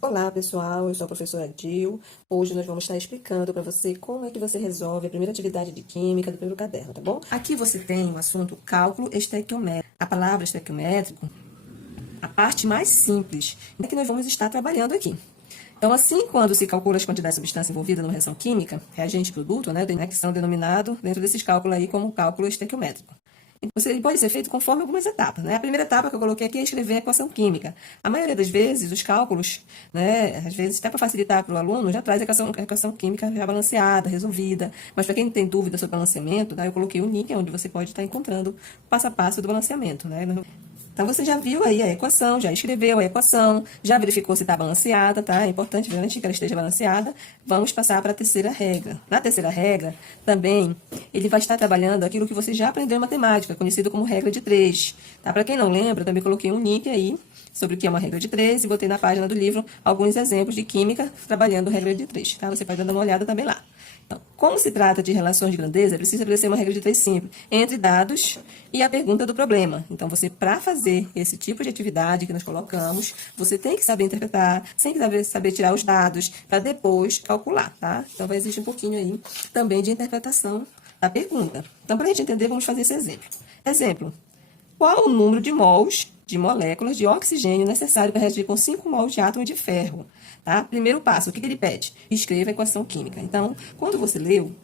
Olá pessoal, eu sou a professora Dil. Hoje nós vamos estar explicando para você como é que você resolve a primeira atividade de química do primeiro caderno, tá bom? Aqui você tem o assunto cálculo estequiométrico. A palavra estequiométrico, a parte mais simples, é que nós vamos estar trabalhando aqui. Então, assim, quando se calcula as quantidades de substância envolvida numa reação química, reagente e produto, né, que são denominados dentro desses cálculos aí como cálculo estequiométrico. Ele pode ser feito conforme algumas etapas, né? A primeira etapa que eu coloquei aqui é escrever a equação química. A maioria das vezes, os cálculos, né, às vezes até para facilitar para o aluno, já traz a equação química já balanceada, resolvida. Mas para quem tem dúvida sobre balanceamento, né, eu coloquei o link onde você pode estar encontrando o passo a passo do balanceamento, né? Então, você já viu aí a equação, já escreveu a equação, já verificou se está balanceada, tá? É importante, antes que ela esteja balanceada, vamos passar para a terceira regra. Na terceira regra, também, ele vai estar trabalhando aquilo que você já aprendeu em matemática, conhecido como regra de 3. Tá? Para quem não lembra, eu também coloquei um link aí sobre o que é uma regra de 3 e botei na página do livro alguns exemplos de química trabalhando regra de 3. Tá? Você pode dar uma olhada também lá. Então, como se trata de relações de grandeza, é preciso estabelecer uma regra de 3 simples entre dados e a pergunta do problema. Então, você, para fazer esse tipo de atividade que nós colocamos, você tem que saber interpretar, tem que saber tirar os dados, para depois calcular, tá? Então, vai existir um pouquinho aí também de interpretação da pergunta. Então, para a gente entender, vamos fazer esse exemplo. Exemplo, qual o número de mols de moléculas de oxigênio necessário para reagir com 5 mols de átomo de ferro? Tá? Primeiro passo, o que ele pede? Escreva a equação química. Então, quando você leu,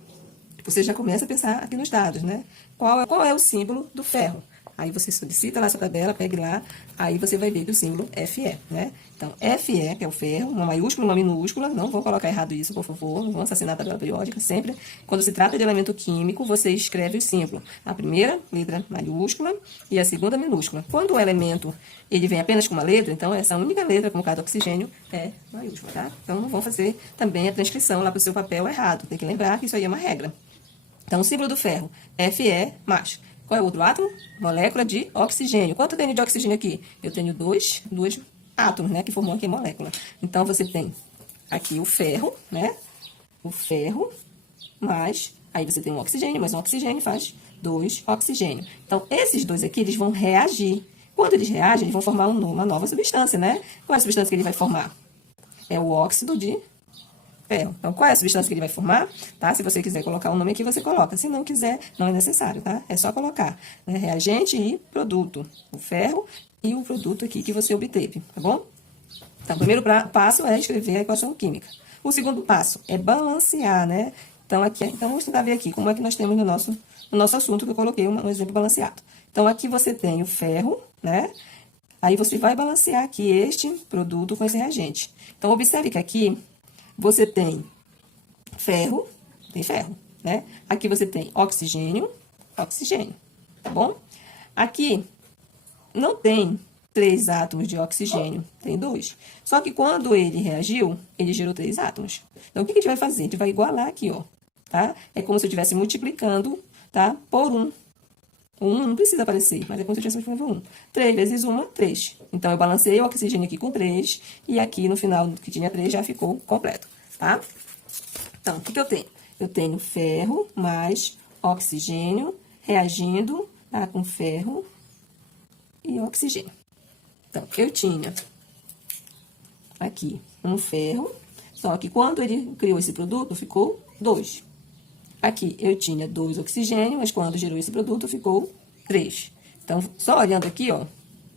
você já começa a pensar aqui nos dados, né? Qual é o símbolo do ferro? Aí você solicita lá a sua tabela, pegue lá, aí você vai ver que o símbolo Fe, né? Então, Fe, que é o ferro, uma maiúscula, uma minúscula, não vou colocar errado isso, por favor, não vão assassinar a tabela periódica, sempre. Quando se trata de elemento químico, você escreve o símbolo. A primeira letra maiúscula e a segunda minúscula. Quando o elemento ele vem apenas com uma letra, então essa única letra, como o caso do oxigênio, é maiúscula, tá? Então, não vão fazer também a transcrição lá para o seu papel errado. Tem que lembrar que isso aí é uma regra. Então, o símbolo do ferro, Fe+. Qual é o outro átomo? Molécula de oxigênio. Quanto eu tenho de oxigênio aqui? Eu tenho dois átomos, né? Que formam aqui a molécula. Então, você tem aqui o ferro, né? O ferro mais... Aí você tem um oxigênio, mais um oxigênio faz 2 oxigênio. Então, esses dois aqui, eles vão reagir. Quando eles reagem, eles vão formar uma nova substância, né? Qual é a substância que ele vai formar? É o óxido de ferro. Então, qual é a substância que ele vai formar? Tá? Se você quiser colocar o nome aqui, você coloca. Se não quiser, não é necessário, tá? É só colocar, né? Reagente e produto. O ferro e o produto aqui que você obteve, tá bom? Então, o primeiro passo é escrever a equação química. O segundo passo é balancear, né? Então, vamos tentar ver aqui como é que nós temos no nosso assunto, que eu coloquei um exemplo balanceado. Então, aqui você tem o ferro, né? Aí, você vai balancear aqui este produto com esse reagente. Então, observe que aqui você tem ferro, né? Aqui você tem oxigênio, tá bom? Aqui não tem 3 átomos de oxigênio, tem 2. Só que quando ele reagiu, ele gerou 3 átomos. Então, o que a gente vai fazer? A gente vai igualar aqui, ó, tá? É como se eu estivesse multiplicando, tá? Por 1. 1 não precisa aparecer, mas é como se eu estivesse multiplicando por 1. 3 vezes 1, 3. Então, eu balancei o oxigênio aqui com 3, e aqui no final, que tinha 3, já ficou completo, tá? Então, o que eu tenho? Eu tenho ferro mais oxigênio reagindo, tá, com ferro e oxigênio. Então, eu tinha aqui um ferro, só que quando ele criou esse produto, ficou 2. Aqui eu tinha 2 oxigênio, mas quando gerou esse produto, ficou 3. Então, só olhando aqui, ó,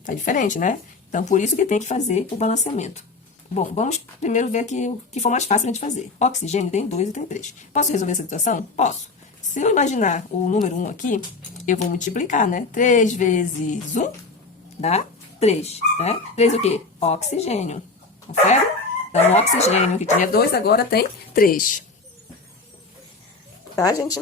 tá diferente, né? Então, por isso que tem que fazer o balanceamento. Bom, vamos primeiro ver aqui o que for mais fácil a gente fazer. Oxigênio tem 2 e tem 3. Posso resolver essa situação? Posso. Se eu imaginar o número 1 aqui, eu vou multiplicar, né? 3 vezes 1 dá 3, né? 3 o quê? Oxigênio, tá certo? Então, o oxigênio que tinha 2 agora tem 3. Tá, gente?